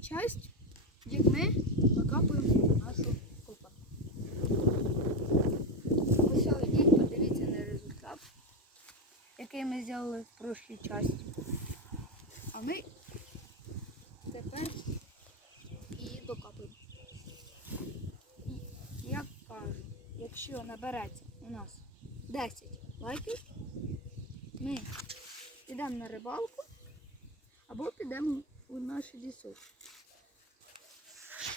часть, як ми викапуємо нашу копанку. Ось ідіть, подивіться на результат, який ми зробили в прошлій часті. А ми тепер її докапуємо. Як кажу, якщо набереться у нас 10 лайків, ми підемо на рибалку або підемо у наш лісок.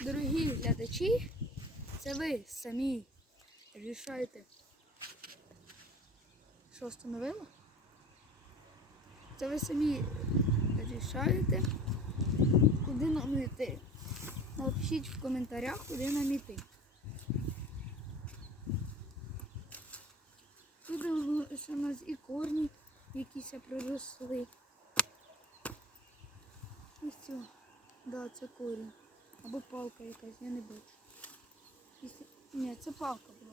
Дорогі глядачі, це ви самі рішаєте. Що встановило? Це ви самі рішаєте, куди нам йти. Напишіть в коментарях, куди нам йти. Тут у нас і корні якісь проросли. Це. Да, це корінь. Або палка якась, я не бачу. Якщо- Ні, це палка була.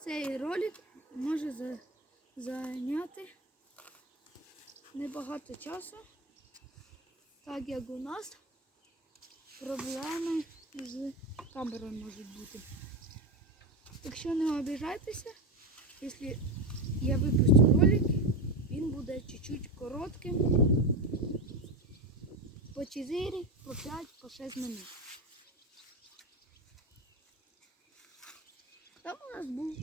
Цей ролик може за- зайняти небагато часу, так як у нас проблеми з камерою можуть бути. Якщо не обіжайтеся, якщо я буде чуть-чуть коротким. По 4, по 5, по 6 минут. Там у нас був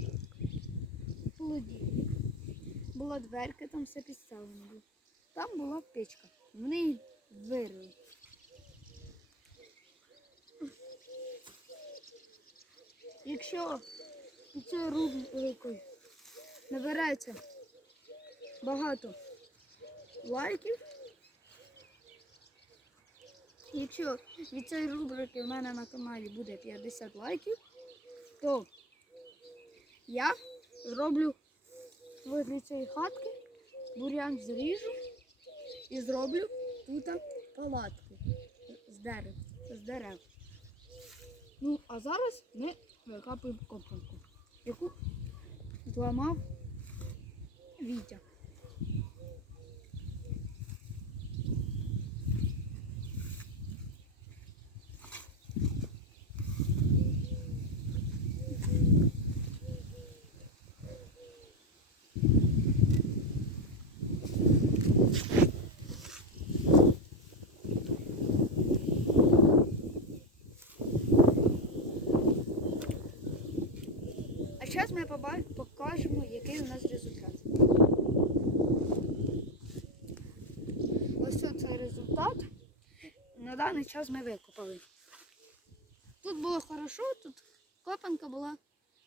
холодильник. Була дверка, там все підставлено було. Там була печка. Вони її вирили. Якщо під цією рубрикою набирається багато лайків, якщо від цієї рубрики в мене на каналі буде 50 лайків, то я зроблю возле цієї хатки бурян зріжу і зроблю тут палатку з дерев. З дерев. Ну, а зараз ми викапуємо копанку, яку зламав Вітя. А зараз ми покажемо, який у нас результат. Ось цей результат. На даний час ми викопали. Тут було хорошо, тут копанка була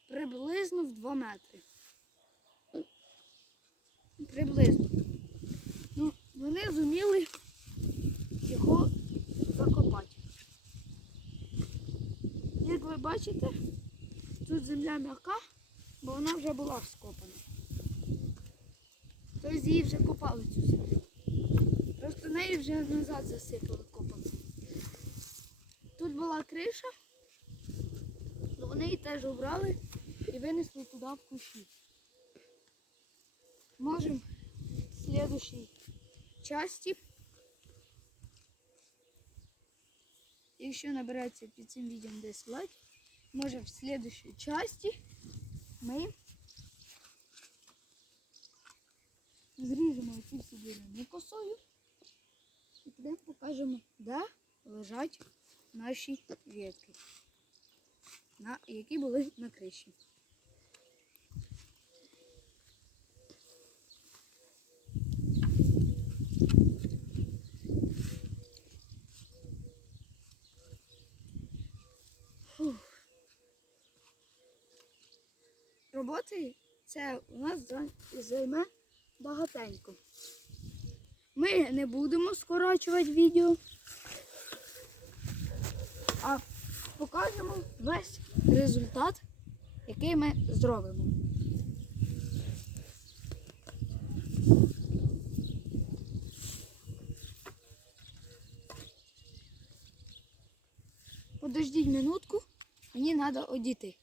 приблизно в 2 метри. Приблизно. Ну, вони зуміли його закопати. Як ви бачите, Тут земля м'яка, бо вона вже була вскопана. Тобто її вже копали цю землю. Просто неї вже назад засипали копанку. Тут була криша, але вони її теж обрали і винесли туди в кущі. Можемо в часті, якщо набереться під цим відео десь лайк, може в следующей части ми зріжемо ці всі деревні косою і підемо покажемо, де лежать наші ветки, на, які були на криші. Роботи це у нас займе багатенько. Ми не будемо скорочувати відео, а покажемо весь результат, який ми зробимо. Подождіть минутку, мені треба одіти.